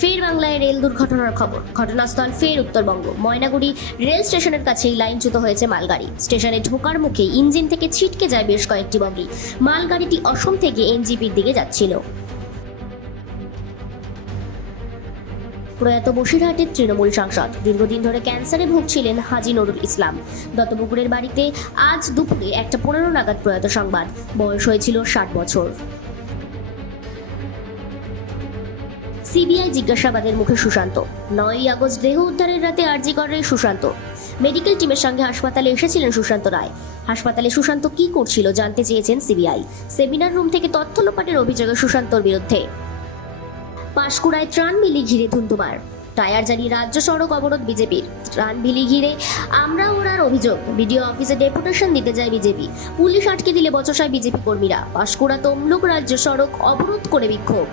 ফের বাংলায় রেল দুর্ঘটনার খবর। ঘটনাস্থল ফের উত্তরবঙ্গ। ময়নাগুড়ি রেল স্টেশনের কাছেই লাইনচ্যুত হয়েছে মালগাড়ি। স্টেশনে ঢোকার মুখে ইঞ্জিন থেকে ছিটকে যায় বেশ কয়েকটি বগি। মালগাড়িটি অসম থেকে এনজিপির দিকে যাচ্ছিল। প্রয়াত বসিরহাটের তৃণমূল সাংসদ। দীর্ঘদিন ধরে ক্যান্সারে ভুগছিলেন হাজি নুরুল ইসলাম। দত্তপুকুরের বাড়িতে আজ দুপুরে একটা পনেরো নাগাদ প্রয়াত সংবাদ। বয়স হয়েছিল ষাট বছর। সিবিআই জিজ্ঞাসাবাদের মুখে সুশান্ত। নয়ই আগস্ট দেহ উদ্ধারের রাতে আর্জি করে সুশান্ত। মেডিকেল টিমের সঙ্গে হাসপাতালে এসেছিলেন সুশান্ত রায়। হাসপাতালে সুশান্ত কি করছিল জানতে চেয়েছেন সিবিআই। সেমিনার রুম থেকে তথ্য লোপাটের অভিযোগে সুশান্তর বিরুদ্ধে। পাঁশকুড়ায় ত্রাণ মিলি ঘিরে ধুন্ধুমার। টায়ার জ্বালিয়ে রাজ্য সড়ক অবরোধ বিজেপির। ত্রাণ বিলি ঘিরে আমরা ওরার অভিযোগ। বিডিও অফিসে ডেপুটেশন দিতে যায় বিজেপি। পুলিশ আটকে দিলে বচসায় বিজেপি কর্মীরা। পাঁশকুড়া তমলুক রাজ্য সড়ক অবরোধ করে বিক্ষোভ।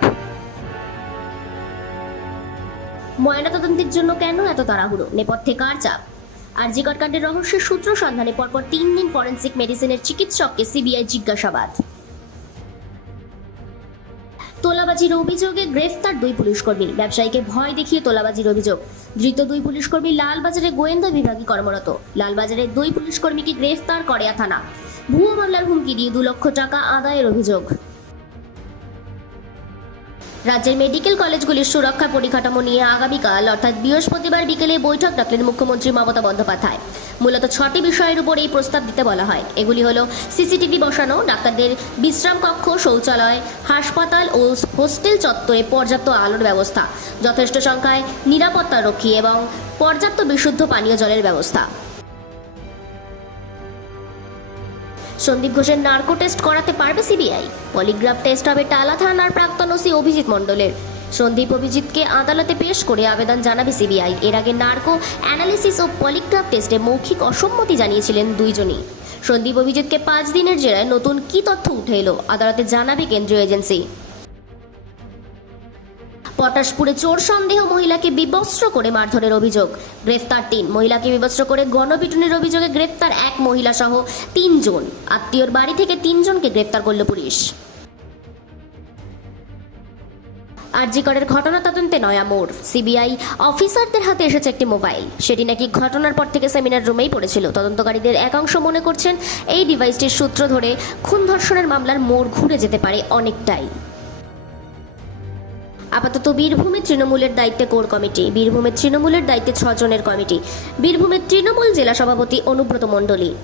ময়নাতদন্তের জন্য কেন এত তাড়াহুড়ো? নেপথ্যে কার চাপ? আরজিকর কাণ্ডের রহস্যের সূত্র সন্ধানে পরপর তিন দিন ফরেন্সিক মেডিসিনের চিকিৎসককে সিবিআই জিজ্ঞাসাবাদ। তোলাবাজির অভিযোগে গ্রেফতার দুই পুলিশকর্মী। ব্যবসায়ীকে ভয় দেখিয়ে তোলাবাজির অভিযোগ। ধৃত দুই পুলিশকর্মী লালবাজারে গোয়েন্দা বিভাগে কর্মরত। লালবাজারের দুই পুলিশকর্মীকে গ্রেফতার করে থানা। ভুয়ো মামলার হুমকি দিয়ে দু লক্ষ টাকা আদায়ের অভিযোগ। রাজ্যের মেডিকেল কলেজগুলির সুরক্ষা পরিকাঠামো নিয়ে আগামীকাল, অর্থাৎ বৃহস্পতিবার বিকেলে বৈঠক ডাকলেন মুখ্যমন্ত্রী মমতা বন্দ্যোপাধ্যায়। মূলত ছটি বিষয়ের উপর এই প্রস্তাব দিতে বলা হয়। এগুলি হলো সিসিটিভি বসানো, ডাক্তারদের বিশ্রাম কক্ষ, শৌচালয়, হাসপাতাল ও হোস্টেল চত্বরে পর্যাপ্ত আলোর ব্যবস্থা, যথেষ্ট সংখ্যায় নিরাপত্তা রক্ষী এবং পর্যাপ্ত বিশুদ্ধ পানীয় জলের ব্যবস্থা। সন্দীপ ঘোষের নার্কো টেস্ট করাতে পারবে সিবিআই। পলিগ্রাফ টেস্ট হবে টালা থানার প্রাক্তন ওসি অভিজিৎ মণ্ডলের। সন্দীপ অভিজিৎকে আদালতে পেশ করে আবেদন জানাবে সিবিআই। এর আগে নার্কো অ্যানালিসিস ও পলিগ্রাফ টেস্টে মৌখিক অসম্মতি জানিয়েছিলেন দুইজনই। সন্দীপ অভিজিৎকে পাঁচ দিনের জেরায় নতুন কি তথ্য উঠে এলো, আদালতে জানাবে কেন্দ্রীয় এজেন্সি। পটাশপুরে চোর সন্দেহ মহিলাকে বিবস্ত্র করে মারধরের অভিযোগ। গ্রেফতার তিন। মহিলাকে বিবস্ত্র করে গণপিটুনির অভিযোগে গ্রেফতার এক মহিলা সহ তিনজন। আত্মীয়র বাড়ি থেকে তিনজনকে গ্রেফতার করল পুলিশ। আরজিকরের ঘটনা তদন্তে নয়া মোড়। সিবিআই অফিসারদের হাতে এসেছে একটি মোবাইল। সেটি নাকি ঘটনার পর থেকে সেমিনার রুমেই পড়েছিল। তদন্তকারীদের একাংশ মনে করছেন, এই ডিভাইসটির সূত্র ধরে খুন ধর্ষণের মামলার মোড় ঘুরে যেতে পারে অনেকটাই। আপাতত বীরভূমের তৃণমূলের দায়িত্বে কোর কমিটি। বীরভূমের তৃণমূলের দায়িত্বে ছজনের কমিটি। বীরভূমের তৃণমূল জেলা সভাপতি অনুব্রত মণ্ডলী।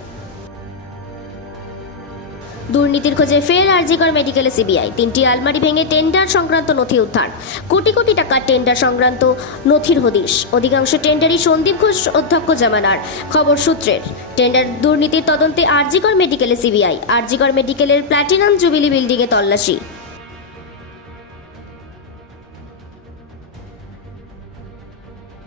দুর্নীতির খোঁজে ফের আরজিকর মেডিকেলে সিবিআই। তিনটি আলমারি ভেঙে টেন্ডার সংক্রান্ত নথি উদ্ধার। কোটি কোটি টাকার টেন্ডার সংক্রান্ত নথির হদিশ। অধিকাংশ টেন্ডারই সন্দীপ ঘোষ অধ্যক্ষ জামানার খবর সূত্রের। টেন্ডার দুর্নীতির তদন্তে আরজিকর মেডিকেলে সিবিআই। আরজিকর মেডিকেলের প্ল্যাটিনাম জুবিলি বিল্ডিংয়ে তল্লাশি।